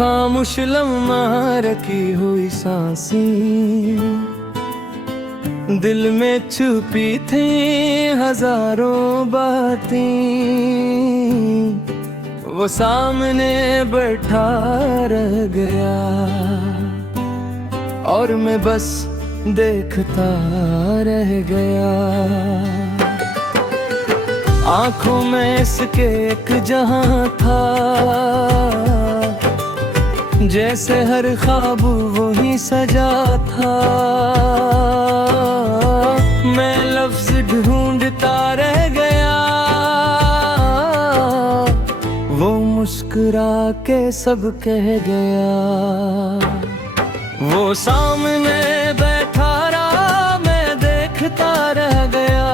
खामोश लम्हा रखी हुई सांसें, दिल में छुपी थी हजारों बातें, वो सामने बैठा रह गया और मैं बस देखता रह गया। आंखों में इसके एक जहां था, जैसे हर ख्वाब वही सजा था। मैं लफ्ज ढूंढता रह गया, वो मुस्कुरा के सब कह गया। वो सामने बैठा रहा, मैं देखता रह गया।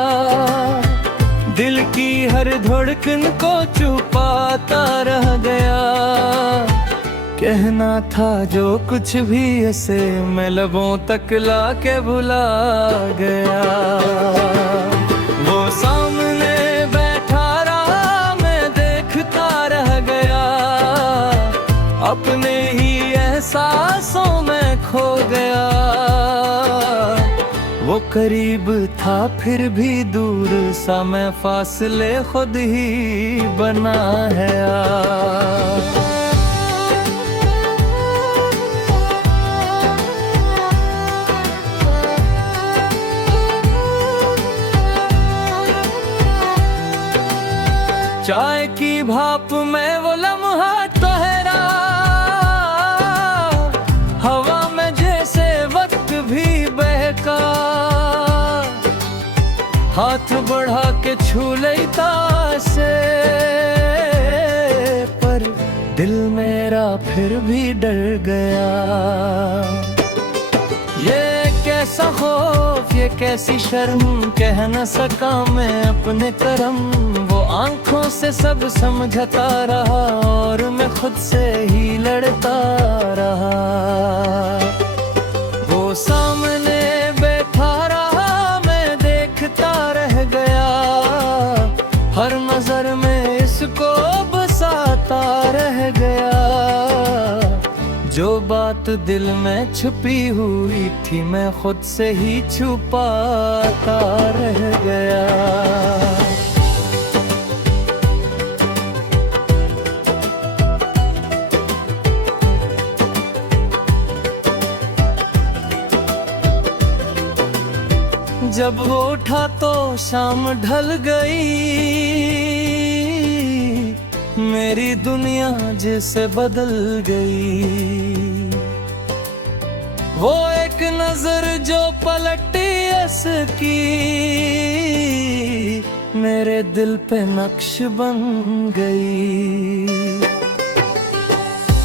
दिल की हर धड़कन को छुपाता रह गया। कहना था जो कुछ भी ऐसे मैं लबों तक लाके भुला गया। वो सामने बैठा रहा, मैं देखता रह गया। अपने ही एहसासों में खो गया। वो करीब था फिर भी दूर सा, मैं फासले खुद ही बना है। चाय की भाप में वो लम्हा ठहरा, हवा में जैसे वक्त भी बहका। हाथ बढ़ा के छू लेता से, पर दिल मेरा फिर भी डर गया। ये कैसा खौफ, ये कैसी शर्म, कह न सका मैं अपने करम। वो आंखों से सब समझता रहा और मैं खुद से ही लड़ता रहा। वो सामने बैठा रहा, मैं देखता रह गया। हर नजर में इसको बसाता रह गया। जो बात दिल में छुपी हुई थी, मैं खुद से ही छुपाता रह गया। जब वो उठा तो शाम ढल गई। मेरी दुनिया जैसे बदल गई। वो एक नजर जो पलटी उसकी, मेरे दिल पे नक्श बन गई।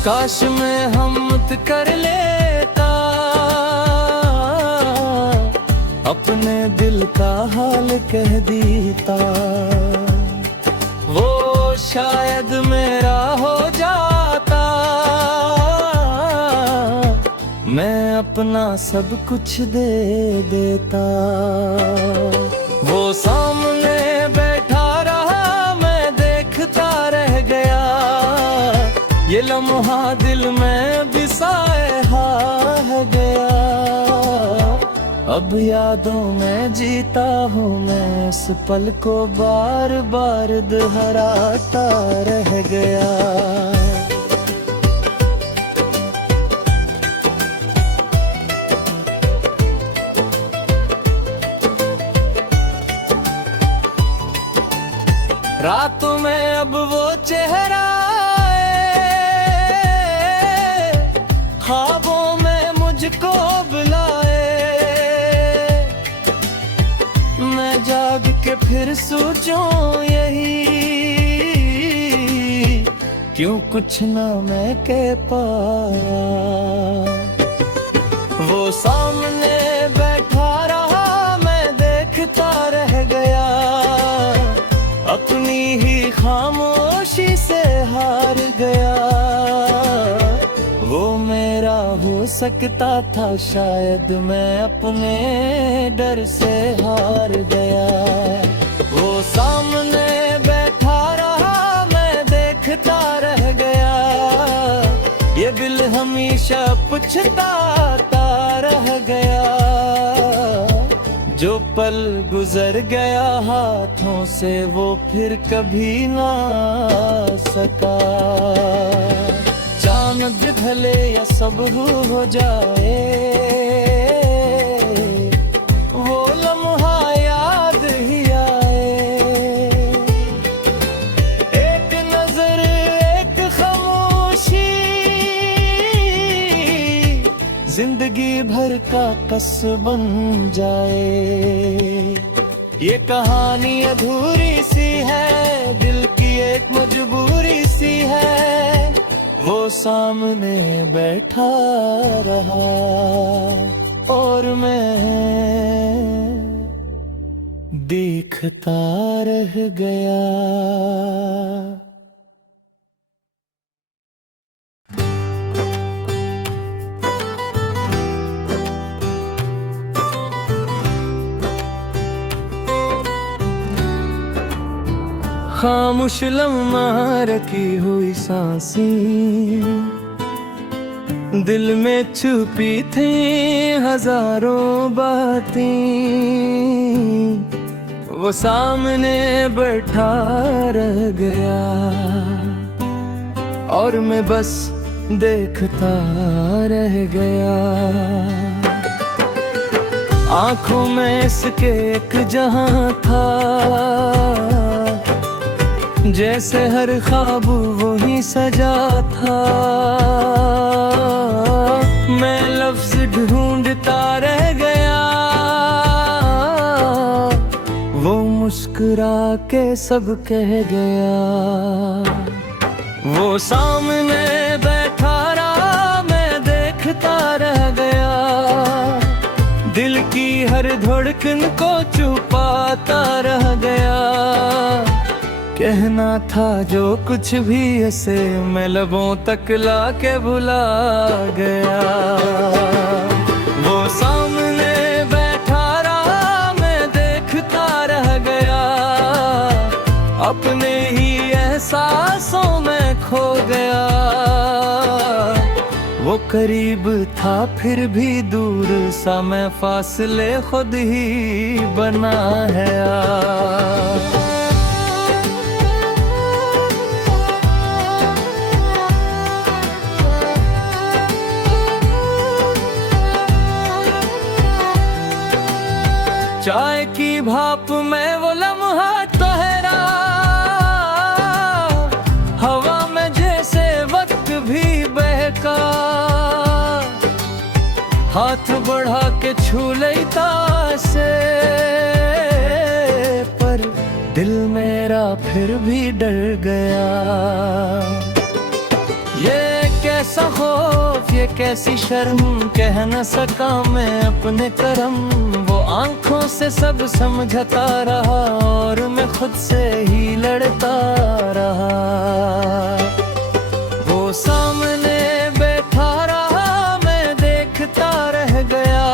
काश मैं हिम्मत कर लेता, अपने दिल का हाल कह देता। वो शायद मेरा हो जाता। मैं अपना सब कुछ दे देता। वो सामने बैठा रहा, मैं देखता रह गया। ये लम्हा दिल में बिसाए है गया। अब यादों में जीता हूँ मैं, इस पल को बार बार दोहराता रह गया। रातों में अब वो चेहरा ख्वाबों में मुझको बुलाए। मैं जाग के फिर सोचूं यही, क्यों कुछ ना मैं कह पाया। वो सामने बैठा रहा, मैं देखता रह गया। अपनी ही खामोशी से हार गया। वो मेरा हो सकता था शायद, मैं अपने डर से हार गया। वो सामने बैठा रहा, मैं देखता रह गया। ये पछताता रह गया। जो पल गुजर गया हाथों से वो फिर कभी ना आ सका। चांद ढले या सब हो जाए, वो लम्हा याद ही आए। एक नजर एक खामोशी जिंदगी भर का कस बन जाए। ये कहानी अधूरी सी है, दिल की एक मजबूरी सी है। वो सामने बैठा रहा और मैं देखता रह गया। खामोश लम्हा रखी हुई सांसें, दिल में छुपी थी हजारों बातें। वो सामने बैठा रह गया और मैं बस देखता रह गया। आंखों में इसके एक जहां था, जैसे हर ख्वाब वही सजा था। मैं लफ्ज ढूंढता रह गया, वो मुस्कुरा के सब कह गया। वो सामने बैठा रहा, मैं देखता रह गया। दिल की हर धड़कन को छुपाता रह गया। कहना था जो कुछ भी ऐसे मैं लबों तक ला के भुला गया। वो सामने बैठा रहा, मैं देखता रह गया। अपने ही एहसासों में खो गया। वो करीब था फिर भी दूर सा, मैं फासले खुद ही बना है। चाय की भाप में वो लम्हा ठहरा, हवा में जैसे वक्त भी बहका। हाथ बढ़ा के छू लेता से, पर दिल मेरा फिर भी डर गया। ये कैसा खौफ, ये कैसी शर्म, कह न सका मैं अपने करम। वो आंखों से सब समझता रहा और मैं खुद से ही लड़ता रहा। वो सामने बैठा रहा, मैं देखता रह गया।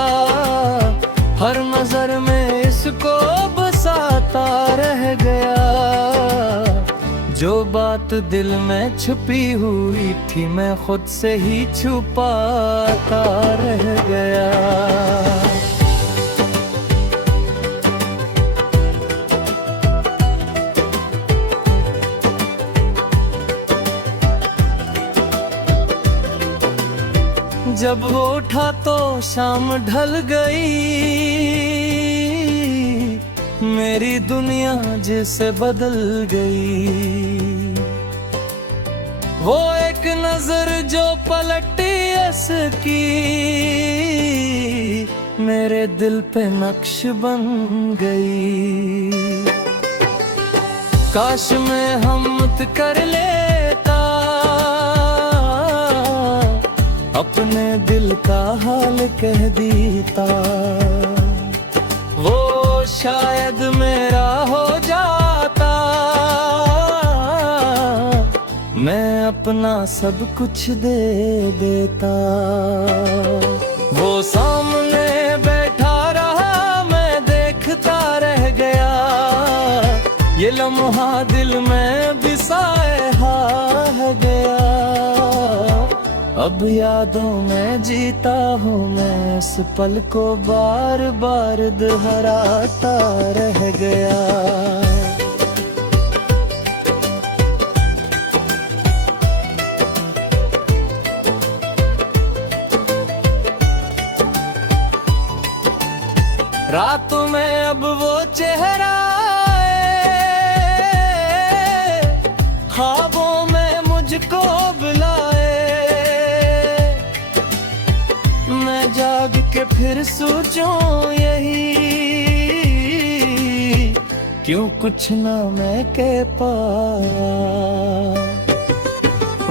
हर नजर में इसको बसाता रह गया। जो बात दिल में छुपी हुई थी, मैं खुद से ही छुपाता रह गया। जब वो उठा तो शाम ढल गई। मेरी दुनिया जैसे बदल गई। वो एक नजर जो पलटी इसकी, मेरे दिल पे नक्श बन गई। काश मैं हिम्मत कर लेता, अपने दिल का हाल कह देता। वो शायद मेरा हो जाता, मैं अपना सब कुछ दे देता। वो सामने बैठा रहा, मैं देखता रह गया। ये लम्हा दिल में बिसाए हा गया। अब यादों में जीता हूँ मैं, इस पल को बार बार दोहराता रह गया। रातों में अब वो चेहरा ख्वाबों में मुझको बुलाए, मैं जाग के फिर सोचूं यही, क्यों कुछ ना मैं कह पाया।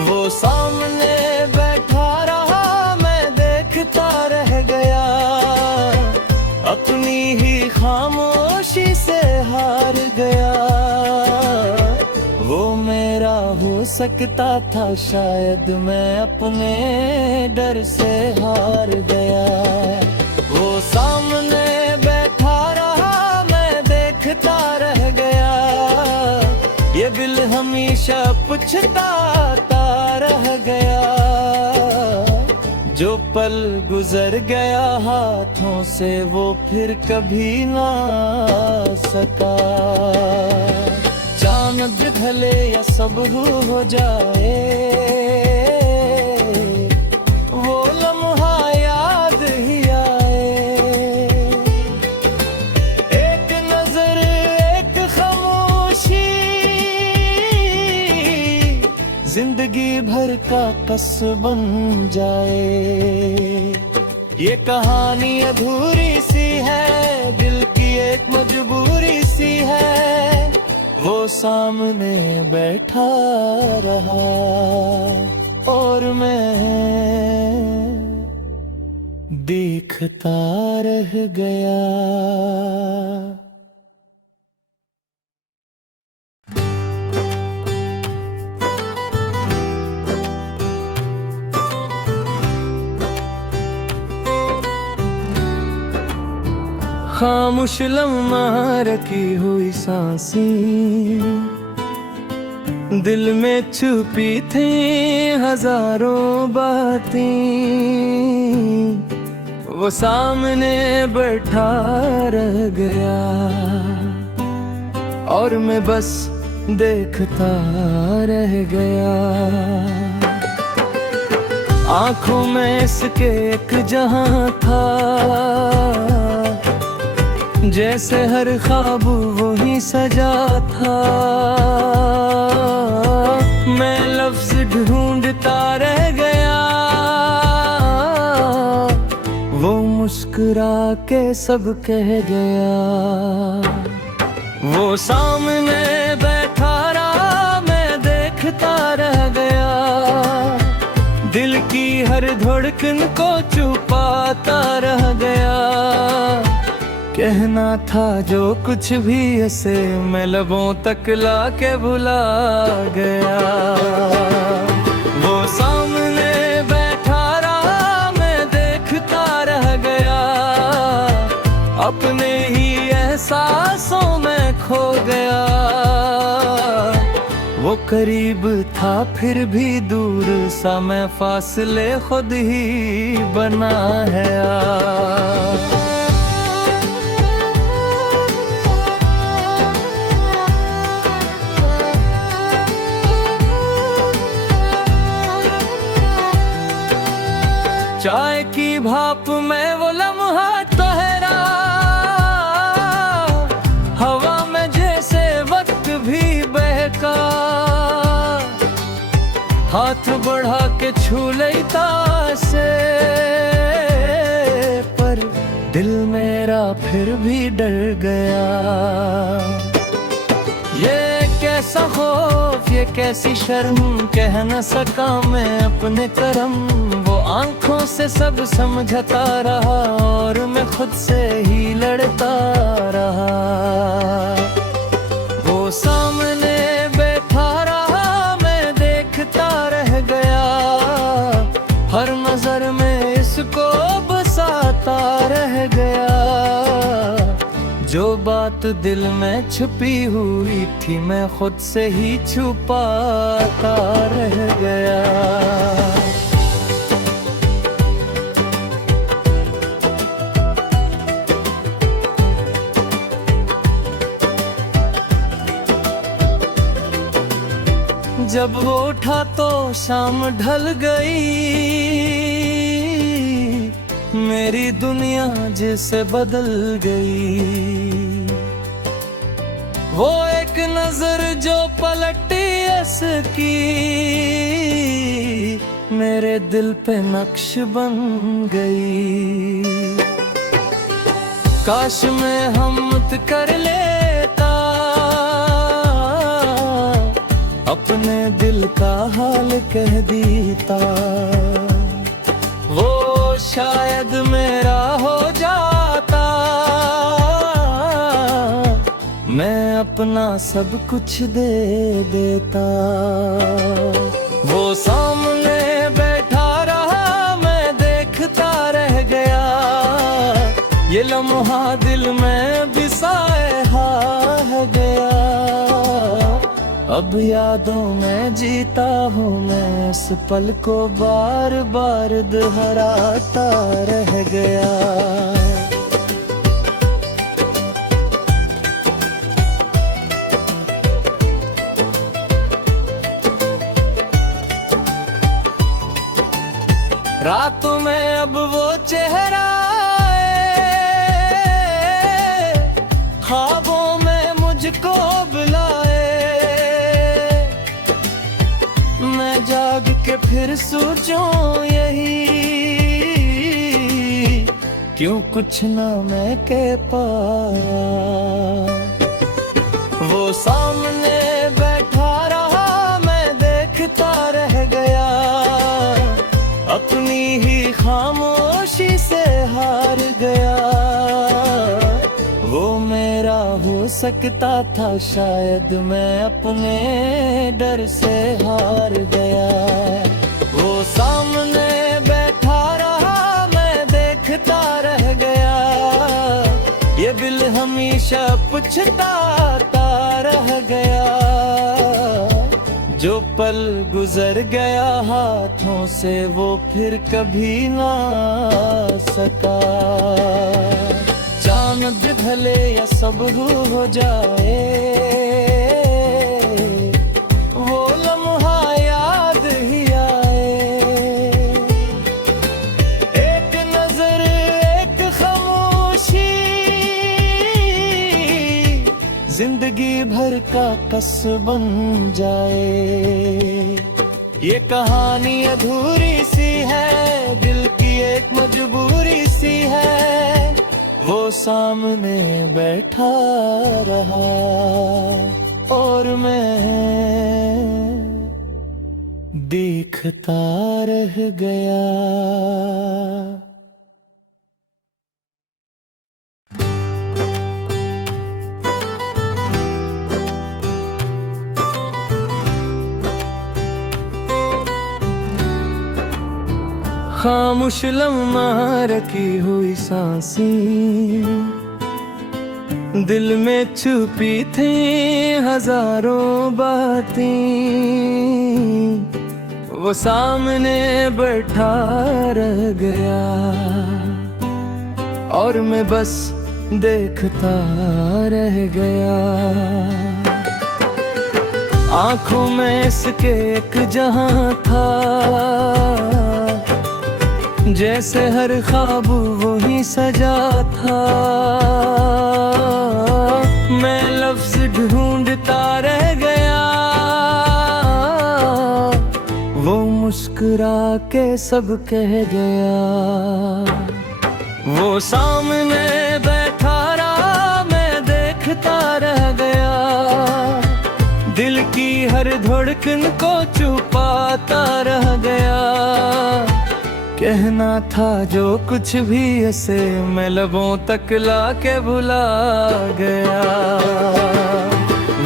वो सामने बैठा रहा, मैं देखता रह गया, अपनी ही खामोशी से हार गया। वो मेरा हो सकता था, शायद मैं अपने डर से हार गया। वो सामने बैठा रहा, मैं देखता रह गया, ये दिल हमेशा पछताता रह गया। जो पल गुजर गया हाथों से, वो फिर कभी ना सका। चांद ढले या सब हो जाए, वो लम्हा याद ही आए। एक नजर, एक खामोशी, जिंदगी भर का कस बन जाए। ये कहानी अधूरी सी है, दिल की एक मजबूरी सी है। वो सामने बैठा रहा और मैं देखता रह गया। खामोश लम्हा रखी हुई सांसें, दिल में छुपी थी हजारों बातें। वो सामने बैठा रह गया और मैं बस देखता रह गया। आंखों में इसके एक जहां था, जैसे हर ख्वाब वही सजा था। मैं लफ्ज ढूंढता रह गया, वो मुस्कुरा के सब कह गया। वो सामने बैठा रहा, मैं देखता रह गया, दिल की हर धड़कन को छुपाता रह गया। कहना था जो कुछ भी ऐसे, मैं लबों तक लाके भुला गया। वो सामने बैठा रहा, मैं देखता रह गया, अपने ही एहसासों में खो गया। वो करीब था फिर भी दूर सा, मैं फासले खुद ही बना है। चाय की भाप में वो लम्हा ठहरा, हवा में जैसे वक्त भी बहका। हाथ बढ़ा के छू लेता से, पर दिल मेरा फिर भी डर गया। ये कैसा खौफ, ये कैसी शर्म, कह न सका मैं अपने करम। वो आंखों से सब समझता रहा और मैं खुद से ही लड़ता रहा। वो सामने बैठा रहा, मैं देखता रह गया, हर नजर में इसको बसाता रह गया। जो बात दिल में छुपी हुई थी, मैं खुद से ही छुपाता रह गया। जब वो उठा तो शाम ढल गई, मेरी दुनिया जैसे बदल गई। वो एक नजर जो पलटी इसकी, मेरे दिल पे नक्श बन गई। काश मैं हिम्मत कर लेता, अपने दिल का हाल कह देता। वो शायद मेरा हो जाता, मैं अपना सब कुछ दे देता। वो सामने बैठा रहा, मैं देखता रह गया। ये लम्हा दिल में बिसाए है गया। अब यादों में जीता हूँ मैं, इस पल को बार बार दोहराता रह गया। रातों में अब वो चेहरा ख्वाबों में मुझको बुलाए। मैं जाग के फिर सोचूं यही, क्यों कुछ ना मैं कह पाया। वो सामने बैठा रहा, मैं देखता रह गया। अपनी ही खामोशी से हार गया। वो मेरा हो सकता था शायद, मैं अपने डर से हार गया। वो सामने बैठा रहा, मैं देखता रह गया। ये दिल हमेशा पछताता रह गया। जो पल गुजर गया हाथों से, वो फिर कभी ना सका। चांद ढले या सब हो जाए, वो लम्हा याद ही आए। एक नजर एक खामोशी, जिंदगी भर का कस बन जाए। ये कहानी अधूरी सी है, दिल की एक मजबूरी सी है। वो सामने बैठा रहा और मैं देखता रह गया। खामोश लम्हा रखी हुई सांसें, दिल में छुपी थी हजारों बातें। वो सामने बैठा रह गया और मैं बस देखता रह गया। आंखों में इसके एक जहां था, जैसे हर ख्वाब वही सजा था। मैं लफ्ज ढूंढता रह गया, वो मुस्कुरा के सब कह गया। वो सामने बैठा रहा, मैं देखता रह गया। दिल की हर धड़कन को छुपाता रह गया। कहना था जो कुछ भी ऐसे, मैं लबों तक लाके भुला गया।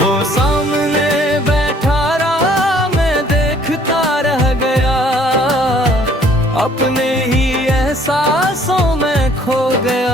वो सामने बैठा रहा, मैं देखता रह गया। अपने ही एहसासों में खो गया।